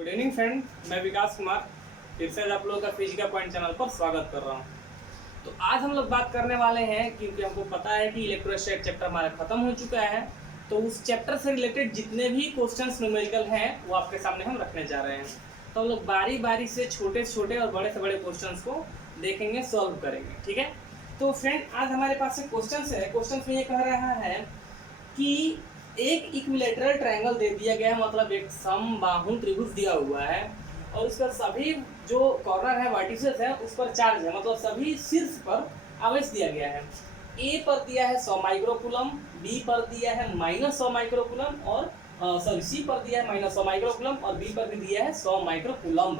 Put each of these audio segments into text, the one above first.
Good evening friend, मैं विकास कुमार फिर से आप लोगों का फिजिकल पॉइंट चैनल पर स्वागत कर रहा हूं। तो आज हम लोग बात करने वाले हैं क्योंकि हमको पता है कि इलेक्ट्रोस्टैटिक चैप्टर हमारा खत्म हो चुका है। तो उस चैप्टर से रिलेटेड जितने भी क्वेश्चंस न्यूमेरिकल हैं वो आपके सामने हम रखने जा रहे हैं। तो हम लोग बारी बारी से छोटे छोटे और बड़े से बड़े क्वेश्चंस को देखेंगे, सॉल्व करेंगे। ठीक है, तो फ्रेंड आज हमारे पास से क्वेश्चंस है। क्वेश्चंस में ये कह रहा है कि एक इक्विलेटरल ट्रायंगल दे दिया गया है, मतलब एक समबाहु त्रिभुज दिया हुआ है और उसका सभी जो कॉर्नर है वर्टिसेस है उस पर चार्ज है, मतलब सभी शीर्ष पर आवेश दिया गया है। ए पर दिया है 100 माइक्रोकूलम, बी पर दिया है -100 माइक्रोकूलम और सी पर दिया है -100 माइक्रोकूलम और बी पर भी दिया है 100 microcoulomb.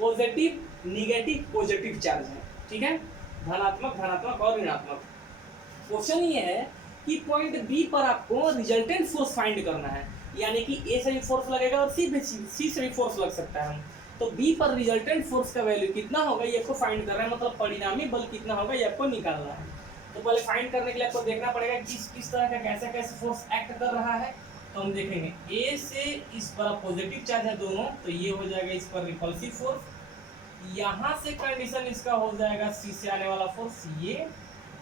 Positive negative positive charge है। ठीक है, धनात्मक धनात्मक और ऋणात्मक। क्वेश्चन ये है कि पॉइंट बी पर आपको रिजल्टेंट फोर्स फाइंड करना है, यानी कि ए से भी फोर्स लगेगा और सी से भी फोर्स लग सकता है। तो बी पर रिजल्टेंट फोर्स का वैल्यू कितना होगा ये आपको फाइंड करना है, मतलब परिणामी बल कितना होगा ये आपको निकालना है। तो पहले फाइंड करने के लिए आपको देखना पड़ेगा किस तरह का कैसे कैसे फोर्स एक्ट कर रहा है। तो हम देखेंगे ए से इस पर पॉजिटिव चार्ज है दोनों, तो ये हो जाएगा इस पर रिपल्सिव फोर्स। यहाँ से कंडीशन इसका हो जाएगा सी से आने वाला फोर्स, ये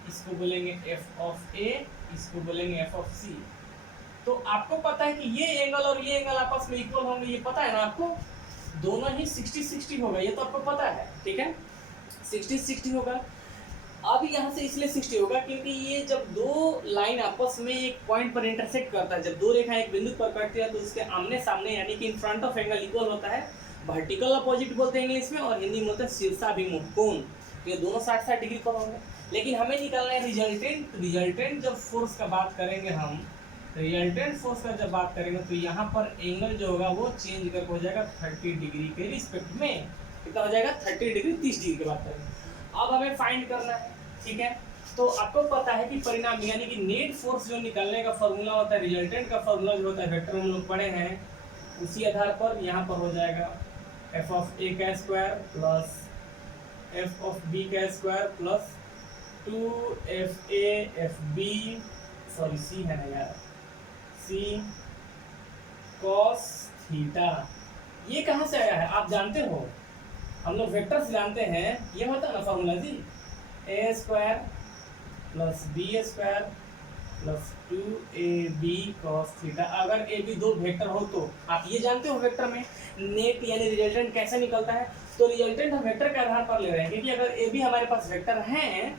इसको बोलेंगे एफ ऑफ ए, इसको बोलेंगे एफ ऑफ सी। तो आपको पता है कि ये एंगल और ये एंगल आपस में इक्वल होंगे, ये पता है ना आपको, दोनों ही 60-60 होगा, ये तो आपको पता है। ठीक है, 60-60 होगा। अब यहाँ से इसलिए 60 होगा क्योंकि ये जब दो लाइन आपस में एक पॉइंट पर इंटरसेक्ट करता है, जब दो रेखाएं एक बिंदु पर कटती है तो उसके आमने सामने यानी कि in front of angle equal होता है। वर्टिकल अपोजिट बोलते हैं इंग्लिश में और हिंदी में बोलते हैं शीर्षाभिमुख कोण। ये दोनों 60-60 डिग्री पर होंगे। लेकिन हमें निकालना है रिजल्टेंट जब फोर्स का बात करेंगे हम, रिजल्टेंट फोर्स का जब बात करेंगे तो यहाँ पर एंगल जो होगा वो चेंज करके हो जाएगा 30 डिग्री के रिस्पेक्ट में। कितना हो जाएगा 30 डिग्री 30 डिग्री की बात करेंगे। अब हमें फाइंड करना है। ठीक है, तो आपको पता है कि परिणाम यानी कि नेट फोर्स जो निकालने का फॉर्मूला होता है, रिजल्टेंट का फॉर्मूला जो होता है, वेक्टर हम लोग पढ़े हैं, उसी आधार पर यहाँ पर हो जाएगा एफ ऑफ ए का square plus F of B का square plus 2fa fb, sorry C है ना यार, सी कॉस थीटा। ये कहाँ से आया है आप जानते हो, हम लोग वेक्टर से जानते हैं, ये होता है ना फॉर्मूला जी, A square plus B square plus 2ab cos theta. अगर ए बी दो वेक्टर हो तो आप ये जानते हो वेक्टर में नेट यानी रिजल्टेंट कैसे निकलता है। तो रिजल्टेंट हम वेक्टर के आधार पर ले रहे हैं क्योंकि अगर ए बी हमारे पास वेक्टर हैं,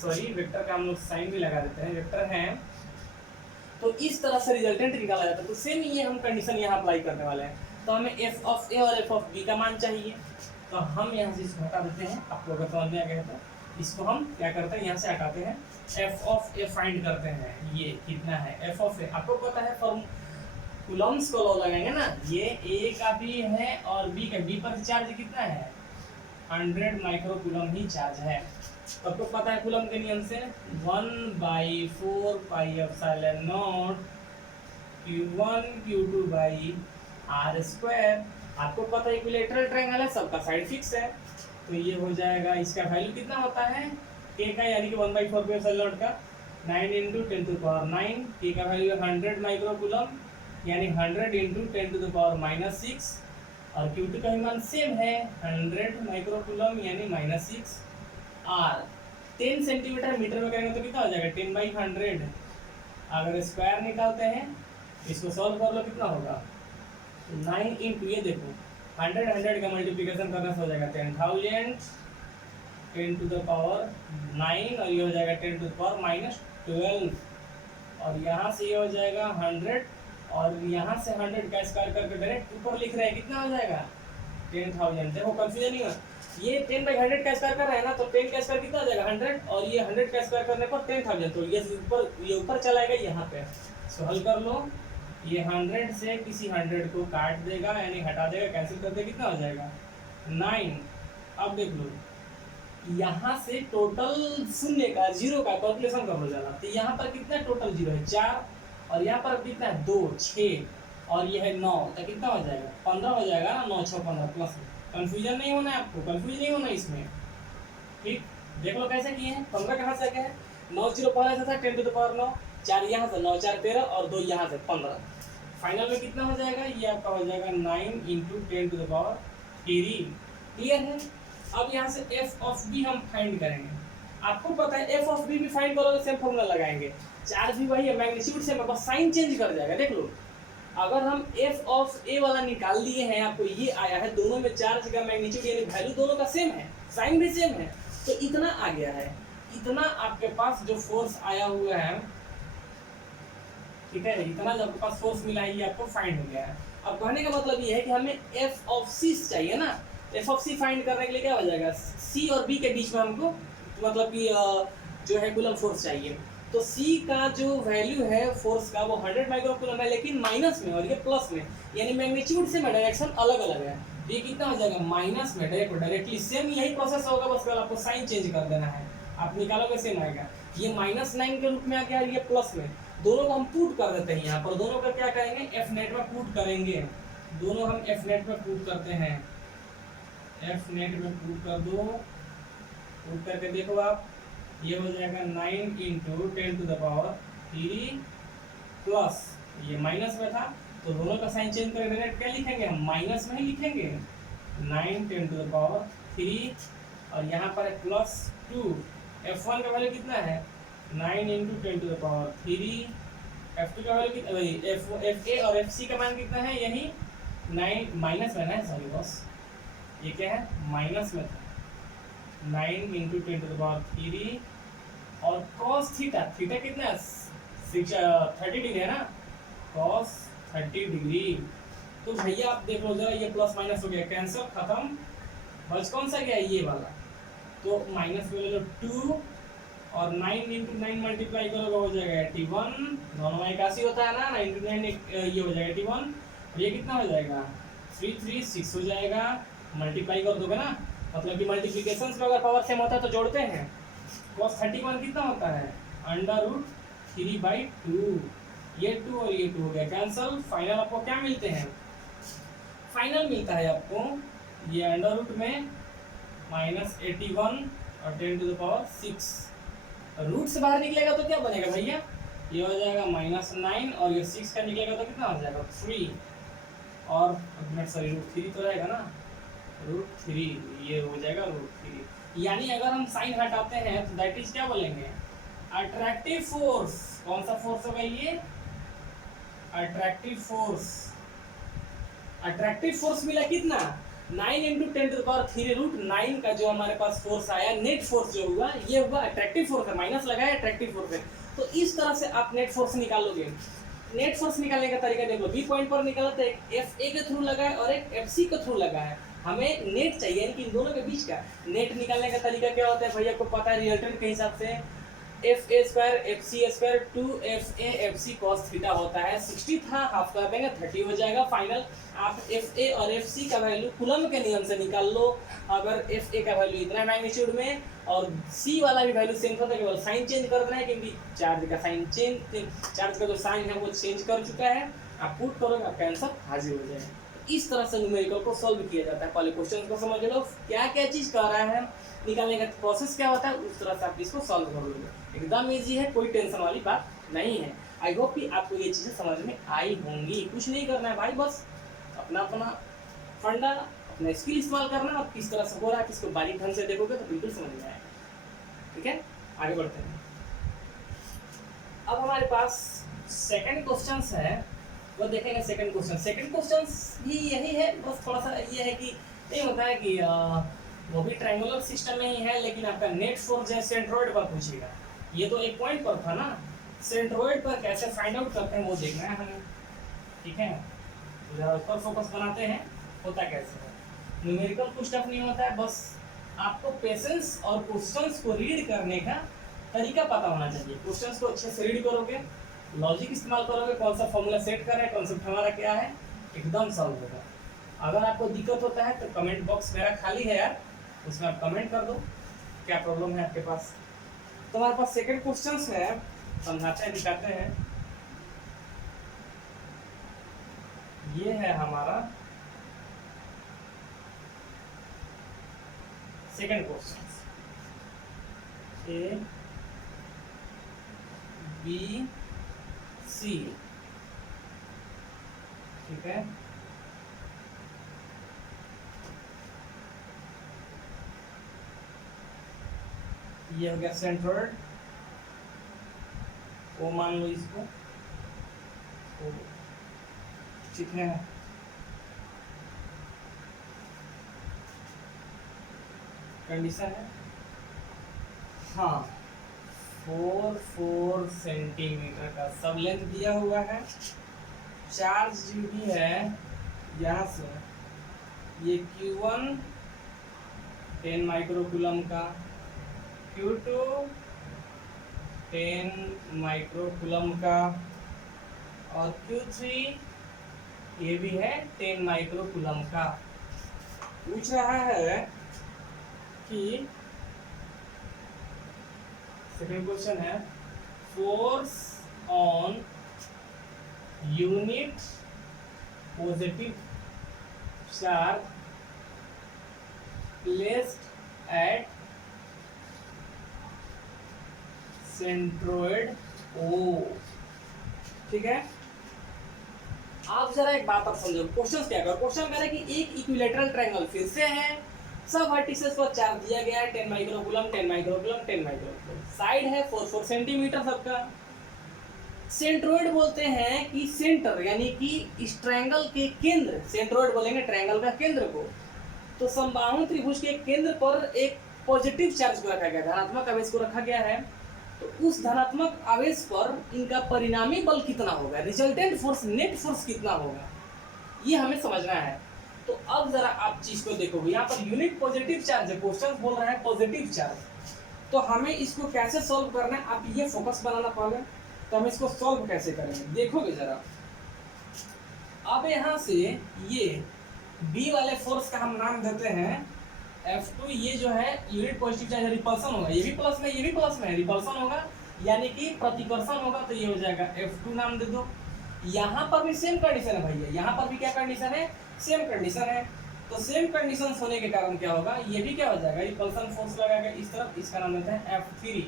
सॉरी वेक्टर का हम लोग साइन भी लगा देते हैं, वेक्टर हैं तो इस तरह से रिजल्टेंट निकाला जाता है। तो सेम ये हम कंडीशन यहाँ अप्लाई करने वाले हैं। तो हमें एफ ऑफ ए और एफ ऑफ बी का मान चाहिए, तो हम यहाँ से इसको हटा देते हैं। आपको अगर समझ में आ गया तो इसको हम क्या करते हैं, यहाँ से हटाते हैं, एफ ऑफ ए फाइंड करते हैं। ये कितना है एफ ऑफ ए, आपको पता है फॉर्म कूलम्स को लॉ लगाएंगे ना, ये ए का भी है और बी का, बी पर चार्ज कितना है 100 माइक्रोकूलम ही चार्ज है। आपको पता है कूलम के नियम से 1/4 pi epsilon naught Q1 Q2 by r square. आपको पता है इक्विलेटरल ट्रायंगल है, सबका साइड फिक्स है, तो ये हो जाएगा, इसका वैल्यू कितना होता है k का, यानी कि 1/4 पाई एप्सिलॉन नॉट का 9 × 10⁻⁹, k का वैल्यू 100 माइक्रोकूलम यानी 100 × 10⁻⁻6 और Q2 का भी मान सेम है 100 माइक्रोकूलम यानी -6 आर। 10 सेंटीमीटर मीटर में करेंगे तो कितना हो जाएगा 10/100। अगर स्क्वायर निकालते हैं इसको सॉल्व कर लो, कितना होगा 9 × ये देखो 100 का मल्टीप्लिकेशन करने से हो जाएगा 10,000 10⁻9 और ये हो जाएगा 10⁻12 और यहाँ से ये हो जाएगा 100 और यहाँ से 100 का स्क्वायर करके डायरेक्ट ऊपर लिख रहे हैं, कितना हो जाएगा 10,000। देखो कंफ्यूजन नहीं हुआ, ये 10/100 का स्क्वायर कर रहे हैं ना, तो 10 का स्क्वायर कितना हो जाएगा 100 और ये 100 का स्क्वायर करने पर 10,000, तो ये ऊपर चला गया यहाँ पे। सो हल कर लो, ये 100 से किसी 100 को काट देगा यानी हटा देगा, कैंसिल कर देगा, कितना हो जाएगा 9। अब देख लो यहाँ से टोटल शून्य का जीरो का कैलकुलेशन कर लो जरा, तो यहाँ पर कितना टोटल जीरो है 4 और यहाँ पर कितना है 2 6 और ये है 9, तो कितना हो जाएगा 15 हो जाएगा ना, 9 6 15 प्लस। कंफ्यूजन नहीं होना है आपको, कंफ्यूज नहीं होना इसमें। ठीक, देख लो कैसे किए हैं। 15 कहाँ से आगे है 9 0 पहले से था 10⁻9, 4 यहाँ से 9 4 13 और 2 यहाँ से 15। फाइनल में कितना हो जाएगा, ये आपका हो जाएगा 9 इंटू 10⁻3। क्लियर है। अब यहाँ से एफ ऑफ बी हम फाइंड करेंगे। आपको पता है एफ ऑफ बी भी फाइंड करोगे सेम फॉर्मूला लगाएंगे, चार्ज भी वही है, मैग्नीट्यूड से बस साइन चेंज कर जाएगा। देख लो, अगर हम एफ ऑफ ए वाला निकाल लिए हैं, आपको ये आया है, दोनों में चार्ज का मैग्नीट्यूड यानी वैल्यू दोनों का सेम है, साइन भी सेम है, तो इतना आ गया है। इतना आपके पास जो फोर्स आया हुआ है, ठीक है, इतना जो आपके पास फोर्स मिला है ये आपको फाइंड हो गया है। अब कहने का मतलब ये है कि हमें एफ ऑफ सी चाहिए ना, एफ ऑफ सी फाइंड करने के लिए क्या हो जाएगा, सी और बी के बीच में हमको मतलब कि जो है कूलम फोर्स चाहिए। तो सी का जो वैल्यू है फोर्स का वो 100 माइक्रो कूलम है, लेकिन माइनस में और ये प्लस में, यानी मैग्नीट्यूड से में डायरेक्शन अलग अलग है। ये कितना हो जाएगा, माइनस में डायरेक्टली सेम यही प्रोसेस होगा, बस केवल आपको साइन चेंज कर देना है, आप निकालोगे सेम आएगा। ये -9 के रूप में आ गया, ये प्लस में, दोनों को हम पुट कर देते हैं यहाँ पर, दोनों का क्या करेंगे, एफ नेट में पुट करेंगे, दोनों हम एफ नेट में पुट करते हैं, एफ नेट में पुट कर दो, पुट करके देखो आप, ये हो जाएगा 9 इंटू 10⁻3 प्लस, ये माइनस में था तो दोनों का साइन चेंज करके डायरेक्ट क्या लिखेंगे, हम माइनस में ही लिखेंगे, 9 10⁻3 और यहाँ पर प्लस 2, F1 का वैल्यू कितना है, 9 इंटू 10⁻3, F2 का वैल्यू कितना, FA और FC का मान कितना है, यही 9 माइनस में है, सॉरी बॉस, ये क्या है, माइनस में था, 9 इंटू 10⁻3 और cos थीटा, थीटा कितना है, 30 डिग्री है ना, cos 30 डिग्री। तो भैया आप देख लो जरा, ये प्लस माइनस हो गया, कैंसिल, खत्म, बच कौन सा गया, ये वाला, तो माइनस में ले लो 2 और 9 इंटू 9 मल्टीप्लाई करोगे हो जाएगा 81, दोनों में 81 होता है ना, 9 इंटू 9 ये हो जाएगा 81, और ये कितना हो जाएगा, 336 हो जाएगा, मल्टीप्लाई कर दोगे ना, मतलब कि मल्टीप्लिकेशन में अगर पावर सेम होता है तो जोड़ते हैं। cos 31 कितना होता है, √3/2, ये 2 और ये 2 हो गया कैंसिल, फाइनल आपको क्या मिलते हैं, फाइनल मिलता है आपको ये अंडर में -81 और 10⁻6, रूट से बाहर निकलेगा तो क्या बनेगा भैया, ये हो जाएगा -9 और ये 6 का निकलेगा तो कितना हो जाएगा 3, और सॉरी √3 तो रहेगा ना, √3, ये हो जाएगा √3, यानी अगर हम साइन हटाते हैं तो दैट इज क्या बोलेंगे, अट्रैक्टिव फोर्स। कौन सा फोर्स होगा ये, अट्रैक्टिव फोर्स। अट्रैक्टिव फोर्स मिला कितना, 9 इंटू 10⁻3 √9 का जो हमारे पास फोर्स आया, नेट फोर्स जो हुआ ये हुआ अट्रैक्टिव फोर्स है, माइनस लगाया अट्रैक्टिव फोर्स है। तो इस तरह से आप नेट फोर्स निकालोगे। नेट फोर्स निकालने का तरीका देख लो, बी पॉइंट पर निकाला तो एक एफ ए के थ्रू लगा है और एक एफ सी के थ्रू लगा है, हमें नेट चाहिए कि इन दोनों के बीच का नेट निकालने का तरीका क्या होता है भैया को पता है, रिजल्टेंट के हिसाब से FA² FC² 2FA FC cos theta होता है, 60 था, हाफ कर देंगे 30 हो जाएगा फाइनल। आप FA और FC का वैल्यू कूलम के नियम से निकाल लो, अगर FA का वैल्यू इतना मैग्नीट्यूड में और C वाला भी वैल्यू सेम था तो केवल साइन चेंज कर देना है, क्योंकि चार्ज का साइन चेंज, चार्ज का जो साइन है वो चेंज कर चुका है, आप पुट करोगे आपका आंसर हाजिर हो जाएगा। इस तरह से न्यूमेरिकल को सॉल्व किया जाता है। पहले क्वेश्चन को समझ लो क्या क्या चीज कर रहा है, निकालने का प्रोसेस क्या होता है, उस तरह से आप इसको सॉल्व कर लोगे। एकदम इजी है, कोई टेंशन वाली बात नहीं है। आई होप कि आपको ये चीज़ें समझ में आई होंगी। कुछ नहीं करना है भाई, बस अपना अपना फंडा, अपना स्किल इस्तेमाल करना, और किस तरह से हो रहा है किसको बारीक ढंग से देखोगे तो बिल्कुल समझ में आएगा। ठीक है, आगे बढ़ते हैं। अब हमारे पास सेकंड क्वेश्चन है, वो देखेंगे। सेकंड क्वेश्चन भी यही है, बस थोड़ा सा ये है कि नहीं होता है कि वो भी ट्रायंगुलर सिस्टम में ही है, लेकिन आपका नेट फोर्स है सेंट्रोइड पर पूछेगा। ये तो एक पॉइंट पर था ना, सेंट्रोइड पर कैसे फाइंड आउट करते हैं वो देखना है हमें। ठीक है, जरा उस पर फोकस बनाते हैं, होता कैसे है। न्यूमेरिकल कुछ टफ नहीं होता है, बस आपको पेशेंस और क्वेश्चंस को रीड करने का तरीका पता होना चाहिए। क्वेश्चंस को अच्छे से रीड करोगे, लॉजिक इस्तेमाल करोगे, कौन सा फॉर्मूला सेट कर रहे हैं, कॉन्सेप्ट हमारा क्या है, एकदम सॉल्व होगा। अगर आपको दिक्कत होता है तो कमेंट बॉक्स मेरा खाली है यार, उसमें आप कमेंट कर दो क्या प्रॉब्लम है आपके पास। तो हमारे पास सेकंड क्वेश्चन है, समझाते हैं, दिखाते हैं। ये है हमारा second question, A B C ठीक है। ये हो गया सेंट्रोइड, वो मान लो इसको, ठीक है। कंडीशन है, हाँ 4 सेंटीमीटर का सब लेंथ दिया हुआ है, चार्ज जो भी है यहाँ से ये Q1 10 माइक्रोकूलम का, Q2 10 माइक्रोकूलम का, और Q3 ये भी है 10 माइक्रोकूलम का। पूछ रहा है कि सेकंड क्वेश्चन है, force on unit positive charge placed at centroid O. ठीक है, आप जरा एक बात आप समझो, क्वेश्चन क्या कर, क्वेश्चन कह रहा है कि एक इक्विलेटरल ट्रायंगल फिर से है, सब वर्टिसेस पर चार्ज दिया गया है 10 माइक्रोकूलम 10 माइक्रोकूलम 10 माइक्रोकूलम, साइड है 4 सेंटीमीटर सबका। सेंट्रोइड बोलते हैं कि सेंटर यानी कि इस ट्रायंगल के केंद्र, सेंट्रोइड बोलेंगे ट्रायंगल का केंद्र को। तो समबाहु त्रिभुज के केंद्र पर एक पॉजिटिव चार्ज को रखा गया, धनात्मक आवेश को रखा गया है। तो उस धनात्मक आवेश पर इनका परिणामी बल कितना होगा, रिजल्टेंट फोर्स, नेट फोर्स कितना होगा, ये हमें समझना है। तो अब जरा आप चीज को देखोगे, यहाँ पर यूनिट पॉजिटिव चार्ज है, क्वेश्चन बोल रहा है पॉजिटिव चार्ज, तो हमें इसको कैसे सॉल्व करना है, आप ये फोकस बनाना पहले। तो हम इसको सॉल्व कैसे करेंगे देखोगे जरा। अब यहाँ से ये बी वाले फोर्स का हम नाम देते हैं F2, ये जो है यूनिट पॉजिटिव चार्ज रिपल्सन होगा, ये भी प्लस में ये भी प्लस में रिपल्सन होगा यानी कि प्रतिकर्षण होगा, तो ये हो जाएगा F2 नाम दे दो। यहाँ पर भी सेम कंडीशन है भैया, यहाँ पर भी क्या कंडीशन है, सेम कंडीशन है। तो सेम कंडीशन होने के कारण क्या होगा, ये भी क्या हो जाएगा, रिपल्सन फोर्स लगाएगा इस तरफ, इसका नाम देते हैं F3।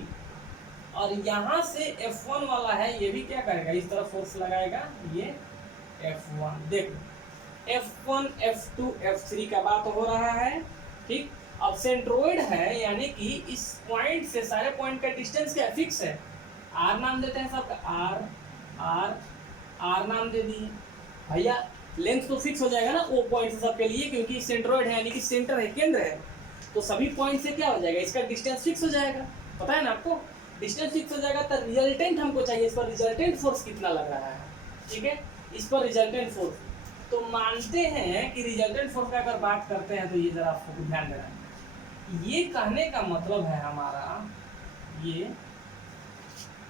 और यहाँ से F1 वाला है, ये भी क्या करेगा, इस तरफ फोर्स लगाएगा, ये F1। देखो F1 F2 F3 का बात हो रहा है, ठीक। अब सेंट्रोइड है यानी कि इस पॉइंट से सारे पॉइंट का डिस्टेंस क्या फिक्स है, R नाम देते हैं सबका, R नाम दे दिए भैया। लेंथ तो फिक्स हो जाएगा ना वो पॉइंट से सबके लिए, क्योंकि सेंट्रोइड है यानी कि सेंटर है, केंद्र है, तो सभी पॉइंट से क्या हो जाएगा, इसका डिस्टेंस फिक्स हो जाएगा, पता है ना आपको, डिस्टेंस फिक्स हो जाएगा। तो रिजल्टेंट हमको चाहिए, इस पर रिजल्टेंट फोर्स कितना लग रहा है, ठीक है, इस पर रिजल्टेंट फोर्स। तो मानते हैं कि रिजल्टेंट फोर्स का अगर बात करते हैं तो ये जरा आपको ध्यान देना है। ये कहने का मतलब है हमारा, ये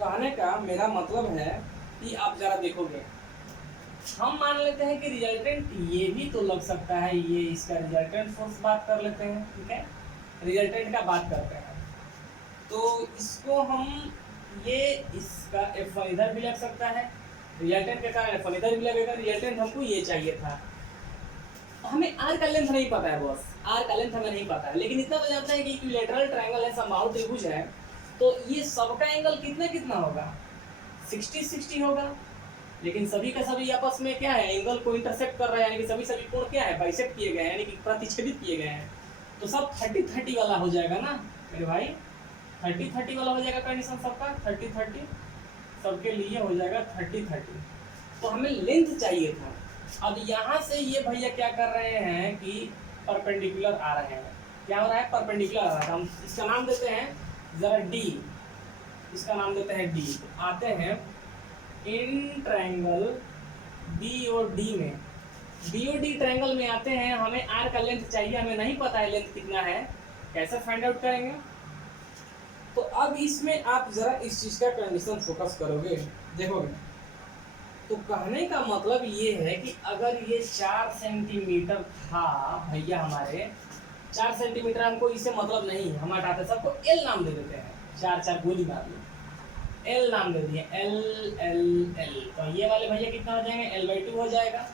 कहने का मेरा मतलब है कि आप जरा देखोगे, हम मान लेते हैं कि रिजल्टेंट ये भी तो लग सकता है, ये इसका रिजल्टेंट फोर्स बात कर लेते हैं, ठीक है, रिजल्टेंट का बात करते हैं। तो इसको हम ये इसका F1 इधर भी लग सकता है, रिजल्टेंट के कारण F1 इधर भी लगेगा। रिजल्टेंट हमको ये चाहिए था, हमें R का लेंथ नहीं पता है बॉस, R का लेंथ हमें नहीं पता है, लेकिन इतना तो जानते हैं कि इक्विलेटरल ट्रायंगल है, समबाहु त्रिभुज है, तो ये सबका एंगल कितना कितना होगा, 60-60 होगा। लेकिन सभी का सभी आपस में क्या है, एंगल को इंटरसेक्ट कर रहा है, यानी कि सभी कोण क्या है, बाइसेक्ट किए गए हैं, यानी कि प्रतिच्छेदित किए गए हैं। तो सब 30-30 वाला हो जाएगा ना मेरे भाई, 30-30 वाला हो जाएगा कंडीशन सबका, 30-30 सबके लिए हो जाएगा 30-30। तो हमें लेंथ चाहिए था। अब यहाँ से ये भैया क्या कर रहे हैं कि परपेंडिकुलर आ रहे हैं, क्या हो रहा है, परपेंडिकुलर आ रहा है। हम इसका नाम देते हैं जरा D, इसका नाम देते हैं D। आते हैं इन ट्रायंगल बी और डी में, बी और डी ट्रायंगल में आते हैं, हमें आर का लेंथ चाहिए, हमें नहीं पता है लेंथ कितना है, कैसे फाइंड आउट करेंगे। तो अब इसमें आप जरा इस चीज का कंडीशन फोकस करोगे, देखोगे तो कहने का मतलब ये है कि अगर ये 4 सेंटीमीटर था भैया, हमारे 4 सेंटीमीटर हमको इससे मतलब नहीं, हम हटाते सबको L नाम दे देते हैं, 4 गोली मार लो, L नाम दे दिए, L। तो ये वाले भैया कितना हो जाएंगे, L/2 हो जाएगा।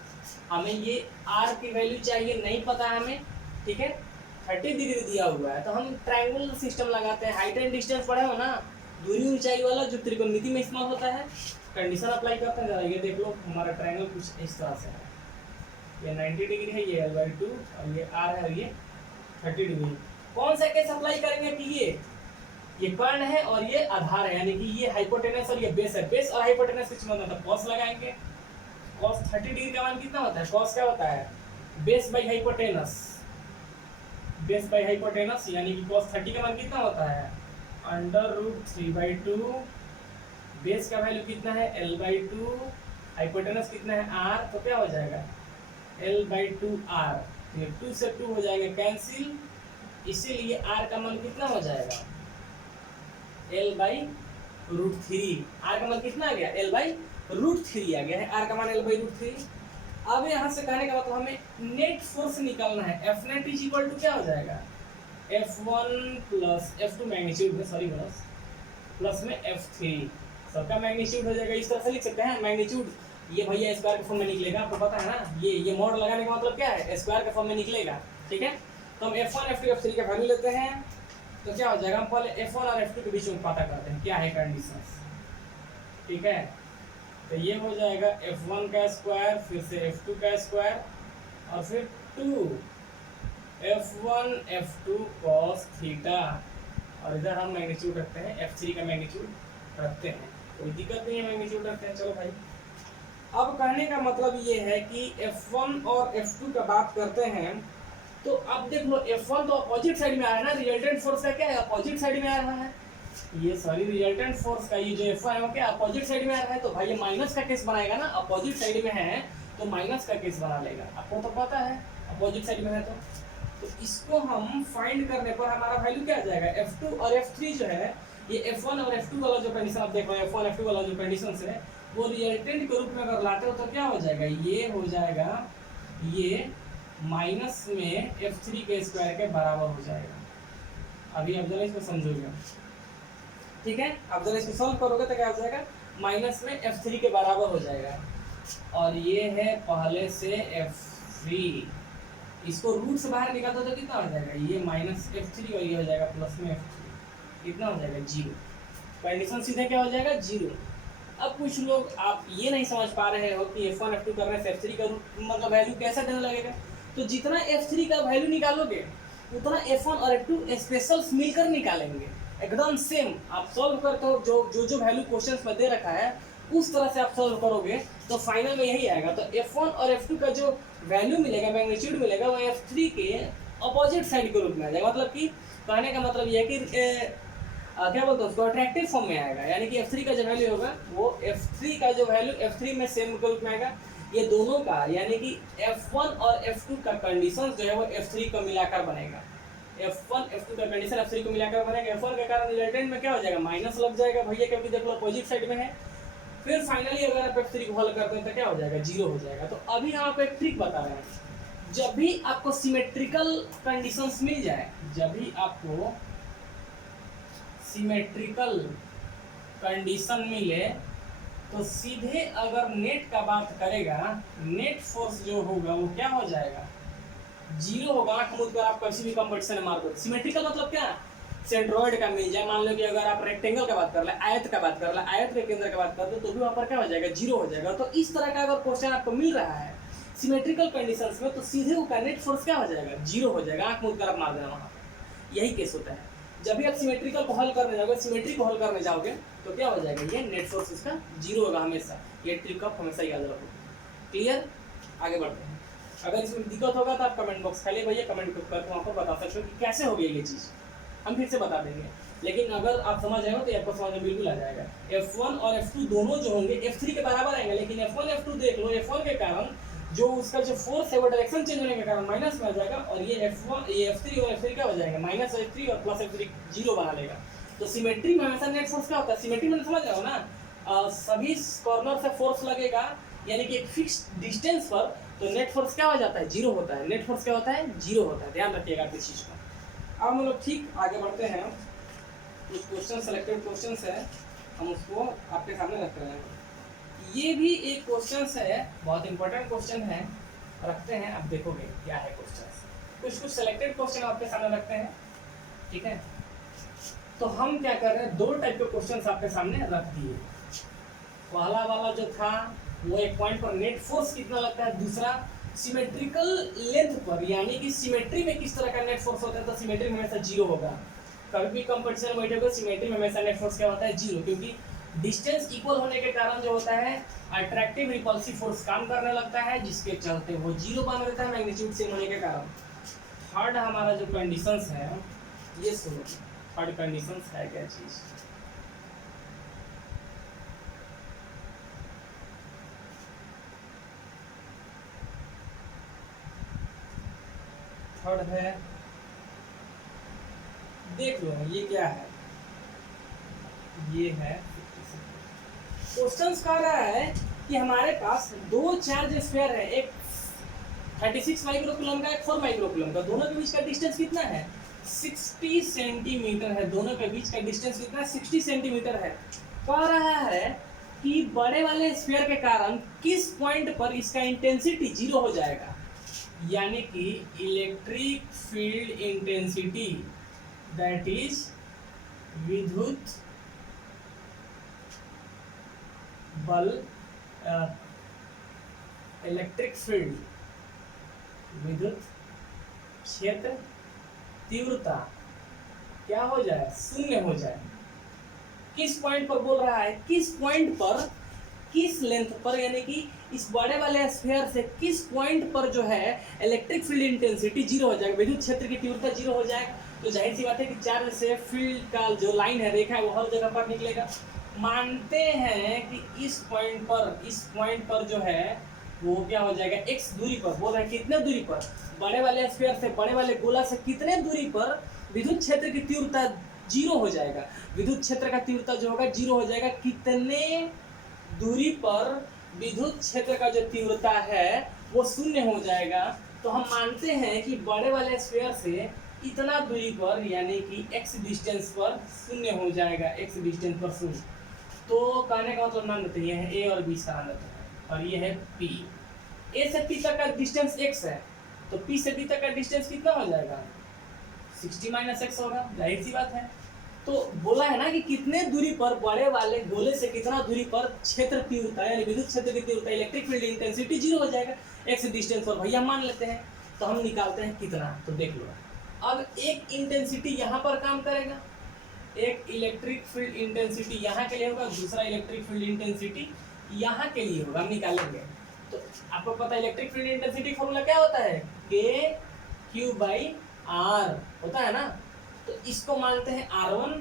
हमें ये R की वैल्यू चाहिए, नहीं पता हमें, ठीक है, 30 डिग्री दिया हुआ है, तो हम ट्रायंगुलर सिस्टम लगाते हैं, हाइट एंड डिस्टेंस पढ़े हो ना, दूरी ऊंचाई वाला जो त्रिकोणमिति में इस्तेमाल होता है, कंडीशन अप्लाई करते हैं। जरा ये देख लो, हमारा ट्रायंगल कुछ इस तरह से है, ये 90 डिग्री है, ये L/2 और ये R है और ये 30 डिग्री। कौन सा केस अप्लाई करेंगे कि ये कर्ण है और ये आधार है, यानी कि ये हाइपोटेनस और ये बेस है। बेस और हाइपोटेनस किस में होता है, कॉस लगाएंगे। कॉस 30 डिग्री का मान कितना होता है, कॉस क्या होता है, base by hypotenuse, base by hypotenuse, यानी कि cos 30 का मान कितना होता है, √3/2। बेस का वैल्यू कितना है, L/2, हाइपोटेनस कितना है, R, तो क्या हो जाएगा L/2R। ये 2 से 2 हो जाएगा कैंसिल, इसीलिए R का मान कितना हो जाएगा L/√3। R का मान कितना आ गया, L/√3 आ गया है, R का मान L/√3। अब यहाँ से कहने का मतलब हमें नेट फोर्स निकालना है। F net इक्वल टू क्या हो जाएगा, F1 प्लस F2 मैग्नीट्यूड में, सॉरी प्लस में F3, सबका मैग्नीट्यूड हो जाएगा। इस तरह से लिख सकते हैं मैग्नीट्यूड, ये भैया स्क्वायर के फॉर्म में निकलेगा, आपको पता है ना, ये मॉड लगाने का मतलब क्या है, स्क्वायर के फॉर्म में निकलेगा। ठीक है, तो हम F1 F2 F3 का वैल्यू लेते हैं, तो क्या हो जाएगा, हम पहले F1 और F2 के बीच में पता करते हैं क्या है कंडीशंस। ठीक है, तो ये हो जाएगा F1 का स्क्वायर, फिर से F2 का स्क्वायर और फिर 2 F1 F2 cos थीटा, और इधर हम मैग्नीट्यूड रखते हैं, F3 का मैग्नीट्यूड रखते हैं, कोई दिक्कत नहीं है, मैग्नीट्यूड रखते हैं। चलो भाई, अब कहने का मतलब ये है कि F1 और F2 का बात करते हैं, तो अब देख लो F1 तो अपोजिट साइड में आ रहा है ना, रिजल्टेंट फोर्स का क्या है, अपोजिट साइड में आ रहा है, ये सॉरी रिजल्टेंट फोर्स का ये जो F1 है वो क्या अपोजिट साइड में आ रहा है, तो भाई ये माइनस का केस बनाएगा ना, अपोजिट साइड में है तो माइनस का केस बना लेगा, आपको तो पता है अपोजिट साइड में है। तो इसको हम फाइंड करने पर हमारा वैल्यू क्या आ जाएगा, F2 और F3 जो है, ये F1 और F2 वाला जो कंडीशन आप देख रहे हो, F1 F2 वाला जो कंडीशन है वो रिजल्टेंट के रूप में अगर लाते हो तो क्या हो जाएगा, ये हो जाएगा ये माइनस में F3 के स्क्वायर के बराबर हो जाएगा। अभी आप जरा इसको समझोगे, ठीक है, आप जरा इसको सॉल्व करोगे तो क्या हो जाएगा, माइनस में F3 के बराबर हो जाएगा, और ये है पहले से F3, इसको रूट से बाहर निकालते तो कितना हो जाएगा, ये माइनस F3 और ये हो जाएगा प्लस में F3, कितना हो जाएगा 0, कंडीशन सीधे क्या हो जाएगा 0। अब कुछ लोग आप ये नहीं समझ पा रहे हो कि F1 F2 करने से F3 का मतलब वैल्यू कैसा देने लगेगा, तो जितना F3 का वैल्यू निकालोगे उतना F1 और F2 स्पेशल्स मिलकर निकालेंगे, एकदम सेम आप सॉल्व करते हो, जो वैल्यू क्वेश्चंस में दे रखा है उस तरह से आप सॉल्व करोगे तो फाइनल में यही आएगा। तो F1 और F2 का जो वैल्यू मिलेगा, मैग्नीट्यूड मिलेगा, वो F3 के अपोजिट साइड के रूप में आ जाएगा। मतलब कि कहने का मतलब ये है कि क्या बोलते हैं उसको, अट्रैक्टिव फॉर्म में आएगा, यानी कि F3 का जो वैल्यू होगा वो F3 का जो वैल्यू F3 में सेम के रूप में आएगा। ये दोनों का यानी कि F1 और F2 का कंडीशन जो है वो F3 को मिलाकर बनेगा, F1 F2 का कंडीशन F3 को मिलाकर बनेगा। F1 के कारण रिजल्टेंट में क्या हो जाएगा, माइनस लग जाएगा भैया, क्योंकि देख लो अपोजिट साइड में है। फिर फाइनली अगर आप F3 को हल करते हैं तो क्या हो जाएगा, 0 हो जाएगा। तो अभी हम आपको एक ट्रिक बता रहे हैं, जब भी आपको सिमेट्रिकल कंडीशंस मिल जाए, जब भी आपको सिमेट्रिकल कंडीशन मिले तो सीधे अगर नेट का बात करेगा, नेट फोर्स जो होगा वो क्या हो जाएगा, 0 होगा। आंख मूंद कर आप किसी भी कंपटीशन में मार दो। सिमेट्रिकल मतलब क्या, सेंट्रोइड का मिल जाए, मान लो कि अगर आप रेक्टेंगल का बात कर ले, आयत का बात कर ले, आयत के केंद्र का बात कर दो तो भी वहाँ पर क्या हो जाएगा, 0 हो जाएगा। तो इस तरह का अगर क्वेश्चन आपको मिल रहा है सिमेट्रिकल कंडीशंस में तो सीधे उसका नेट फोर्स क्या हो जाएगा, 0 हो जाएगा। आंख मूंद कर आप मार देना वहाँ पर, यही केस होता है। जब भी आप सिमेट्रिकल को हल करने जाओगे, सिमेट्री को हल करने जाओगे तो क्या हो जाएगा, ये नेट फोर्स इसका 0 होगा हमेशा। ये ट्रिक आप हमेशा याद रखो। क्लियर, आगे बढ़ते हैं। अगर इसमें दिक्कत होगा तो आप कमेंट बॉक्स खाली भैया कमेंट करके वहाँ पर बता सकते हो कि कैसे हो गई ये चीज़, हम फिर से बता देंगे। लेकिन अगर आप समझ रहे हो तो आपको समझ में बिल्कुल आ जाएगा। F1 और F2 दोनों जो होंगे F3 के बराबर आएंगे, लेकिन F1 F2 देख लो, F1 के कारण जो उसका जो फोर्स है वो डायरेक्शन चेंज होने के कारण माइनस में आ जाएगा, और ये F1 ये F3 और F3 क्या हो जाएगा, माइनस F3 और प्लस F3 0 बना लेगा। तो सिमेट्री में हमेशा नेट फोर्स क्या होता है, सिमेट्री में समझ रहे हो ना, सभी कॉर्नर से फोर्स लगेगा, यानी कि एक फिक्स डिस्टेंस पर, तो नेट फोर्स क्या हो जाता है, 0 होता है। नेट फोर्स क्या होता है, 0 होता है। ध्यान रखिएगा इस चीज़ को। अब हम लोग ठीक आगे बढ़ते हैं। कुछ क्वेश्चन सेलेक्टेड क्वेश्चन है, हम उसको आपके सामने रख रहे हैं। ये भी एक क्वेश्चन है, बहुत इंपॉर्टेंट क्वेश्चन है, रखते हैं, आप देखोगे क्या है क्वेश्चन। कुछ सेलेक्टेड क्वेश्चन आपके सामने रखते हैं, ठीक है। तो हम क्या कर रहे हैं, 2 टाइप के क्वेश्चंस आपके सामने रख दिए। पहला वाला जो था वो एक पॉइंट पर नेट फोर्स कितना लगता है, दूसरा सिमेट्रिकल लेंथ पर, यानी कि सिमेट्री में किस तरह का नेट फोर्स होता है, तो सिमेट्री में हमेशा जीरो होगा। कभी भी कंपटीशन में बैठोगे सिमेट्री में हमेशा नेट फोर्स क्या होता है, जीरो, क्योंकि डिस्टेंस इक्वल होने के कारण जो होता है अट्रैक्टिव रिपल्सिव फोर्स काम करने लगता है, जिसके चलते वो जीरो बन रहता है मैग्नीट्यूड सेम होने के कारण। थर्ड हमारा जो कंडीशंस है ये सुनो, थर्ड कंडीशंस है क्या चीज, थर्ड है, देख लो ये क्या है, ये है क्वेश्चन कह रहा है कि हमारे पास दो चार्ज स्फीयर है, एक 36 माइक्रोकूलम का, एक 4 माइक्रोकूलम का, दोनों के बीच का डिस्टेंस कितना है, 60 सेंटीमीटर है। दोनों के बीच का डिस्टेंस कितना है, 60 सेंटीमीटर है। कह रहा है कि बड़े वाले स्फीयर के कारण किस पॉइंट पर इसका इंटेंसिटी जीरो हो जाएगा, यानी कि electric field intensity, that is विद्युत बल, इलेक्ट्रिक फील्ड, विद्युत क्षेत्र तीव्रता क्या हो जाए, शून्य हो जाए। किस पॉइंट पर बोल रहा है, किस पॉइंट पर, किस लेंथ पर, यानी कि इस बड़े वाले स्फीयर से किस पॉइंट पर जो है इलेक्ट्रिक फील्ड इंटेंसिटी जीरो हो जाएगा, विद्युत क्षेत्र की तीव्रता जीरो हो जाएगा। तो जाहिर सी बात है कि चार्ज से फील्ड का जो लाइन है, रेखा है, वो हर जगह पर निकलेगा। मानते हैं कि इस पॉइंट पर जो है वो क्या हो जाएगा, x दूरी पर, बोल रहे हैं कितने दूरी पर, बड़े वाले स्फीयर से, बड़े वाले गोला से कितने दूरी पर विद्युत क्षेत्र की तीव्रता जीरो हो जाएगा, विद्युत क्षेत्र का तीव्रता जो होगा जीरो हो जाएगा। कितने दूरी पर विद्युत क्षेत्र का जो तीव्रता है वो शून्य हो जाएगा। तो हम मानते हैं कि बड़े वाले स्फीयर से इतना दूरी पर, यानी कि x डिस्टेंस पर शून्य हो जाएगा, x डिस्टेंस पर शून्य। तो कहने का मतलब मान लेते हैं, ये है ए और बी स्थान लेते हैं, और ये है पी। ए से पी तक का डिस्टेंस x है, तो पी से बी तक का डिस्टेंस कितना हो जाएगा, 60 माइनस एक्स होगा, जाहिर सी बात है। तो बोला है ना कि कितने दूरी पर, बड़े वाले गोले से कितना दूरी पर क्षेत्र तीव्रता, यानी विद्युत क्षेत्र की तीव्रता, इलेक्ट्रिक फील्ड इंटेंसिटी जीरो हो जाएगा, x डिस्टेंस पर भैया मान लेते हैं। तो हम निकालते हैं कितना, तो देख लो, अब एक इंटेंसिटी यहाँ पर काम करेगा, एक इलेक्ट्रिक फील्ड इंटेंसिटी यहाँ के लिए होगा, दूसरा इलेक्ट्रिक फील्ड इंटेंसिटी यहाँ के लिए होगा, हम निकालेंगे। तो आपको पता है इलेक्ट्रिक फील्ड इंटेंसिटी फॉर्मूला क्या होता है, Q/R होता है ना। तो इसको मानते हैं R1,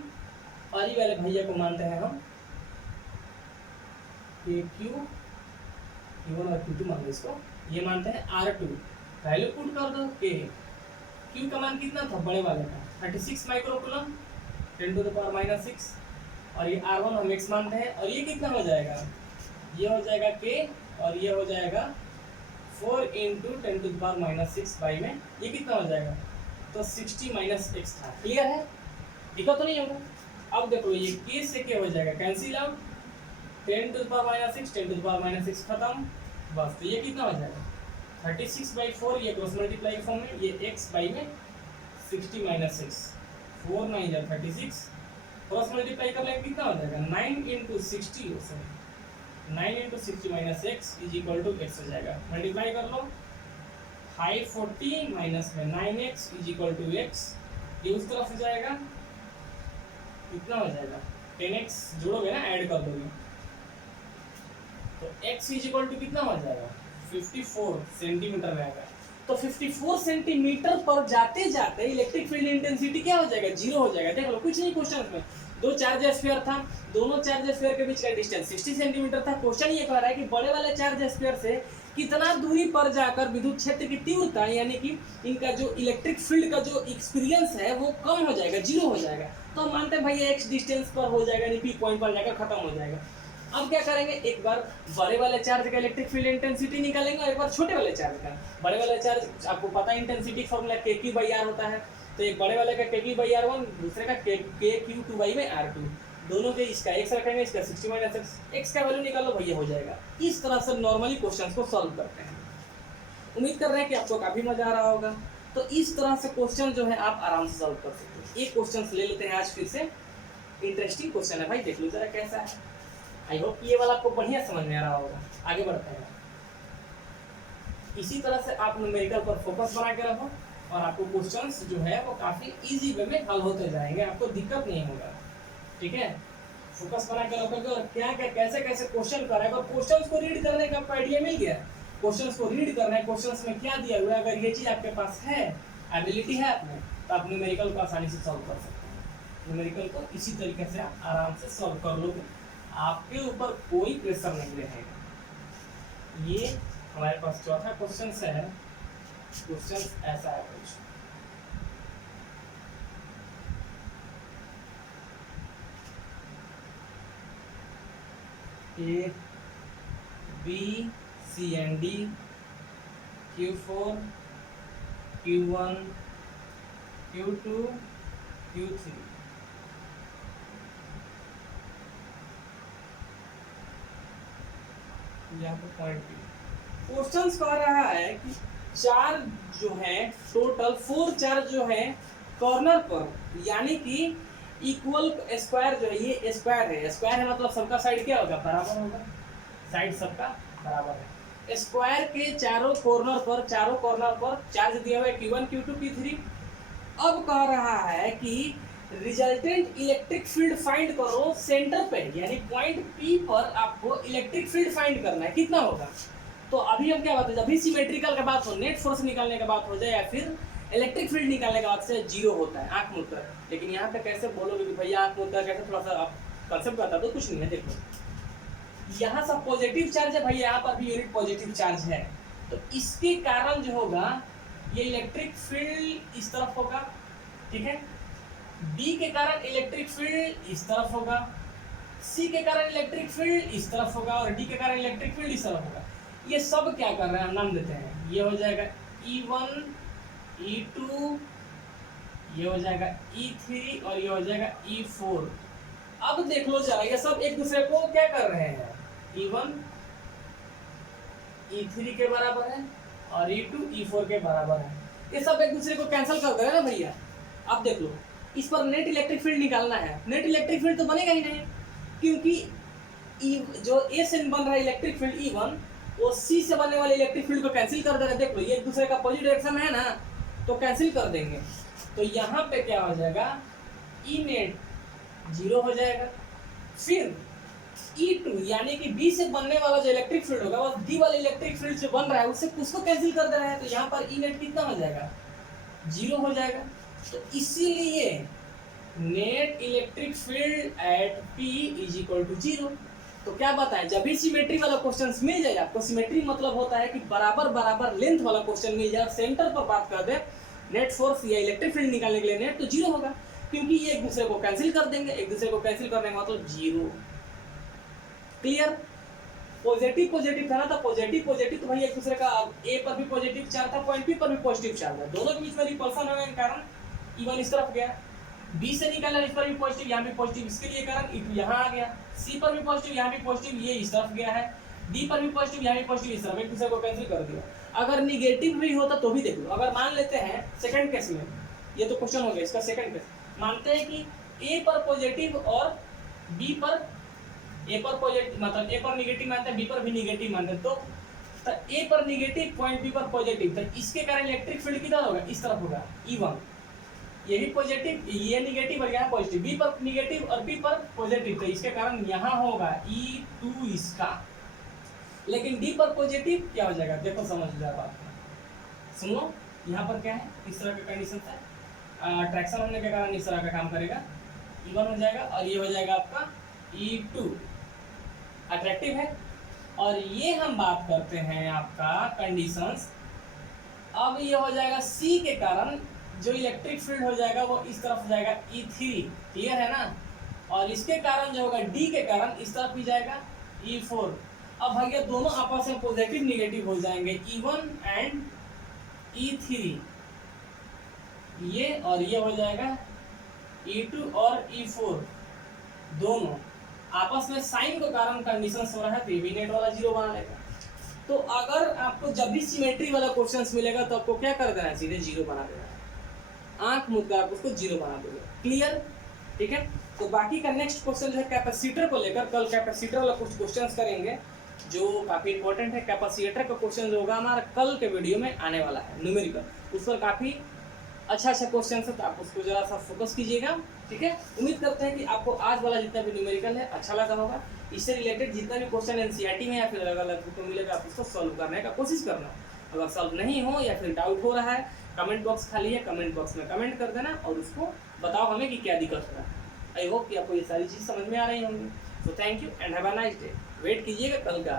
और ये वाले भैया को मानते हैं हम Q1 और Q2 मान लो इसको, ये मानते हैं R2। वैल्यू पुट कर दो, Q का मान कितना था बड़े वाले का, 36 माइक्रोकूलम 10⁻⁻6, और ये R1 हम x मानते हैं, और ये कितना हो जाएगा, ये हो जाएगा K, और ये हो जाएगा 4 × 10⁻⁻6 बाई में, ये कितना हो जाएगा, तो 60 माइनस x था। क्लियर है, दिखा तो नहीं होगा। अब देखो ये K से K हो जाएगा कैंसिल आउट, 10⁻⁻6 10⁻⁻6 खत्म, बस। तो ये कितना हो जाएगा 36/4, ये क्रॉस मल्टीप्लाई फॉर्म में, ये x बाई में 60 माइनस 6, 4 9 जा 36, क्रॉस मल्टीप्लाई कर लेंगे कितना हो जाएगा, 9 × 60 हो सके, 9 × 60 minus x is equal to x हो जाएगा। मल्टीप्लाई कर लो, 540 माइनस में 9x is equal to x, ये उस तरफ हो जाएगा, कितना हो जाएगा 10x, जोड़ोगे ना, ऐड कर दोगे, तो x इज इक्वल टू कितना हो जाएगा 54 सेंटीमीटर रहेगा। तो 54 सेंटीमीटर पर जाते जाते इलेक्ट्रिक फील्ड इंटेंसिटी क्या हो जाएगा, जीरो हो जाएगा। देख लो, कुछ नहीं, क्वेश्चन में दो चार्ज स्फीयर था, दोनों चार्ज स्फीयर के बीच का डिस्टेंस 60 सेंटीमीटर था। क्वेश्चन ये कह रहा है कि बड़े वाले चार्ज स्फीयर से कितना दूरी पर जाकर विद्युत क्षेत्र की तीव्रता, यानी कि इनका जो इलेक्ट्रिक फील्ड का जो एक्सपीरियंस है वो कम हो जाएगा, जीरो हो जाएगा। तो हम मानते हैं भाई x डिस्टेंस पर हो जाएगा, यानी p पॉइंट पर जाकर खत्म हो जाएगा। अब क्या करेंगे, एक बार बड़े वाले चार्ज का इलेक्ट्रिक फील्ड इंटेंसिटी निकालेंगे और एक बार छोटे वाले चार्ज का। बड़े वाले चार्ज आपको पता है इंटेंसिटी फॉर्मूला kq/r होता है, तो एक बड़े वाले का kq/r1, दूसरे का kq2/r2, दोनों के इसका x रखेंगे, इसका 60 माइनस x का वैल्यू निकालो भैया, हो जाएगा। इस तरह से नॉर्मली क्वेश्चंस को सॉल्व करते हैं। उम्मीद कर रहे हैं कि आपको काफी मजा आ रहा होगा। तो इस तरह से क्वेश्चन जो है आप आराम से सॉल्व कर सकते हैं। एक क्वेश्चन ले लेते हैं आज फिर से, इंटरेस्टिंग क्वेश्चन है भाई, देख लो जरा कैसा है। आई होप ये वाला आपको बढ़िया समझ में आ रहा होगा। आगे बढ़ते हैं। इसी तरह से आप न्यूमेरिकल पर फोकस बना के रखो और आपको क्वेश्चंस जो है वो काफी इजी वे में हल होते जाएंगे, आपको दिक्कत नहीं होगा। ठीक है, फोकस बना के रखोगे और क्या क्या कैसे कैसे क्वेश्चन करेगा और क्वेश्चंस को रीड करने का आपको आइडिया मिल गया। क्वेश्चंस को रीड करना है, क्वेश्चंस में क्या दिया हुआ है, अगर ये चीज आपके पास है, एबिलिटी है आपने, तो आप न्यूमेरिकल को आसानी से सॉल्व कर सकते हैं। न्यूमेरिकल को इसी तरीके से आप आराम से सॉल्व कर लोगे, आपके ऊपर कोई प्रेशर नहीं रहेगा। ये हमारे पास चौथा क्वेश्चन है। क्वेश्चन ऐसा है कुछ, A B C and D Q4 Q1 Q2 Q3 यहाँ पे पॉइंट क्वेश्चन कह रहा है कि चार जो है टोटल 4 चार्ज जो है कॉर्नर पर, यानी कि इक्वल स्क्वायर जो है, ये स्क्वायर है, स्क्वायर है मतलब सबका साइड क्या होगा, बराबर होगा, साइड सबका बराबर है। स्क्वायर के चारों कॉर्नर पर चार्ज दिया हुआ है Q1 Q2 Q3। अब कह रहा है कि रिजल्टेंट इलेक्ट्रिक फील्ड फाइंड करो सेंटर पे, यानी पॉइंट P पर आपको इलेक्ट्रिक फील्ड फाइंड करना है, कितना होगा। तो अभी हम क्या बात है, जब भी सिमेट्रिकल का बात हो, नेट फोर्स निकालने का बात हो जाए या फिर इलेक्ट्रिक फील्ड निकालने का बात से जीरो होता है आंख मूंद कर। लेकिन यहाँ पे कैसे बोलोगे कि भैया आंख मूंद कर, कैसे, थोड़ा सा आप कंसेप्ट बता दो। कुछ नहीं है, देखो यहाँ सब पॉजिटिव चार्ज है भैया, यहाँ पर भी यूनिट पॉजिटिव चार्ज है, तो इसके कारण जो होगा ये इलेक्ट्रिक फील्ड इस तरफ होगा, ठीक है। बी के कारण इलेक्ट्रिक फील्ड इस तरफ होगा, सी के कारण इलेक्ट्रिक फील्ड इस तरफ होगा और डी के कारण इलेक्ट्रिक फील्ड इस तरफ होगा। ये सब क्या कर रहे हैं, हम नाम देते हैं, ये हो जाएगा E1 E2, ये हो जाएगा E3 और ये हो जाएगा E4। अब देख लो जरा, ये सब एक दूसरे को क्या कर रहे हैं, E1 E3 के बराबर है और E2 E4 के बराबर है, ये सब एक दूसरे को कैंसिल कर देगा ना भैया। अब देख लो, इस पर नेट इलेक्ट्रिक फील्ड निकालना है, नेट इलेक्ट्रिक फील्ड तो बनेगा ही नहीं, क्योंकि जो ए से बन रहा है इलेक्ट्रिक फील्ड E1, वो सी से बनने वाले इलेक्ट्रिक फील्ड को कैंसिल कर देगा। देख लो, ये एक दूसरे का अपोजिट डायरेक्शन है ना, तो कैंसिल कर देंगे। तो यहाँ पे क्या हो जाएगा, ई नेट जीरो हो जाएगा। फिर E2 यानी कि बी से बनने वाला जो इलेक्ट्रिक फील्ड होगा, वो डी वाले इलेक्ट्रिक फील्ड जो बन रहा है उससे उसको कैंसिल कर दे रहा है, तो यहाँ पर ई नेट कितना हो जाएगा, जीरो हो जाएगा। तो इसीलिए net electric field at P is equal to zero. तो क्या बताएं, जब भी सिमेट्री वाला क्वेश्चन मिल जाए आपको, सिमेट्री मतलब होता है कि बराबर बराबर लेंथ वाला क्वेश्चन मिल जाए, सेंटर पर बात कर दे नेट फोर्स या इलेक्ट्रिक फील्ड निकालने के लिए नेट, तो जीरो होगा, क्योंकि ये एक दूसरे को कैंसिल कर देंगे, एक दूसरे को कैंसिल करने का मतलब जीरो। क्लियर, पॉजिटिव पॉजिटिव था ना, तो पॉजिटिव पॉजिटिव तो भाई एक दूसरे का, ए पर भी पॉजिटिव चार्ज था, पॉइंट पी पर भी पॉजिटिव चार्ज है, दोनों के बीच में रिपल्सन होने के कारण E1 इस तरफ गया, बी से निकाला इस पर भी पॉजिटिव, यहाँ भी पॉजिटिव, इसके लिए कारण E2 यहाँ आ गया, सी पर भी पॉजिटिव, यहाँ भी पॉजिटिव, ये इस तरफ गया है, डी पर भी पॉजिटिव, यहाँ भी पॉजिटिव, इस तरफ, एक दूसरे को कैंसिल कर दिया। अगर निगेटिव भी होता तो भी देख लो, अगर मान लेते हैं सेकंड केस में, ये तो क्वेश्चन हो गया, इसका सेकंड केस मानते हैं कि ए पर पॉजिटिव और बी पर, ए पर पॉजिटिव मतलब ए पर निगेटिव मानते हैं, बी पर भी निगेटिव मानते हैं, तो ए पर निगेटिव पॉइंट बी पर पॉजिटिव, तो इसके कारण इलेक्ट्रिक फील्ड किधर होगा, इस तरफ होगा, E1, ये भी पॉजिटिव, ये निगेटिव और यहाँ पॉजिटिव, बी पर निगेटिव और बी पर पॉजिटिव, तो इसके कारण यहाँ होगा E2 इसका। लेकिन डी पर पॉजिटिव क्या हो जाएगा, देखो समझ लो बात, सुनो यहाँ पर क्या है, इस तरह का कंडीशन है, ट्रैक्शन होने के कारण इस तरह का काम करेगा, E1 हो जाएगा और ये हो जाएगा आपका E2, अट्रैक्टिव है। और ये हम बात करते हैं आपका कंडीशंस, अब ये हो जाएगा C के कारण जो इलेक्ट्रिक फील्ड हो जाएगा वो इस तरफ हो जाएगा E3, क्लियर है ना, और इसके कारण जो होगा D के कारण इस तरफ भी जाएगा E4। अब भैया दोनों आपस में पॉजिटिव निगेटिव हो जाएंगे, E1 एंड E3, ये और ये हो जाएगा E2 और E4, दोनों आपस में साइन के कारण कंडीशन हो रहा है, तो ये भी नेट वाला जीरो बना लेगा। तो अगर आपको जब भी सिमेट्री वाला क्वेश्चंस मिलेगा तो आपको क्या कर देना है, सीधे जीरो बना देना है, आंख मूंद कर आप उसको जीरो बना दोगे, क्लियर, ठीक है। तो बाकी का नेक्स्ट क्वेश्चन जो है कैपेसिटर को लेकर, कल कैपेसिटर वाला कुछ क्वेश्चंस करेंगे, जो काफ़ी इंपॉर्टेंट है। कैपेसिटर का क्वेश्चन जो होगा हमारा कल के वीडियो में आने वाला है न्यूमेरिकल, उस पर काफ़ी अच्छा क्वेश्चन है, तो आप उसको जरा सा फोकस कीजिएगा। ठीक है, उम्मीद करते हैं कि आपको आज वाला जितना भी न्यूमेरिकल है अच्छा लगा होगा। इससे रिलेटेड जितना भी क्वेश्चन एनसीईआरटी में या फिर अलग अलग बुक में मिलेगा आप उसको सॉल्व करने का कोशिश करना। अगर सॉल्व नहीं हो या फिर डाउट हो रहा है, कमेंट बॉक्स खाली है, कमेंट बॉक्स में कमेंट कर देना और उसको बताओ हमें कि क्या दिक्कत हो रहा है। आई होप कि आपको ये सारी चीज़ समझ में आ रही होंगी। So thank you and have a nice day. Wait कीजिएगा कल का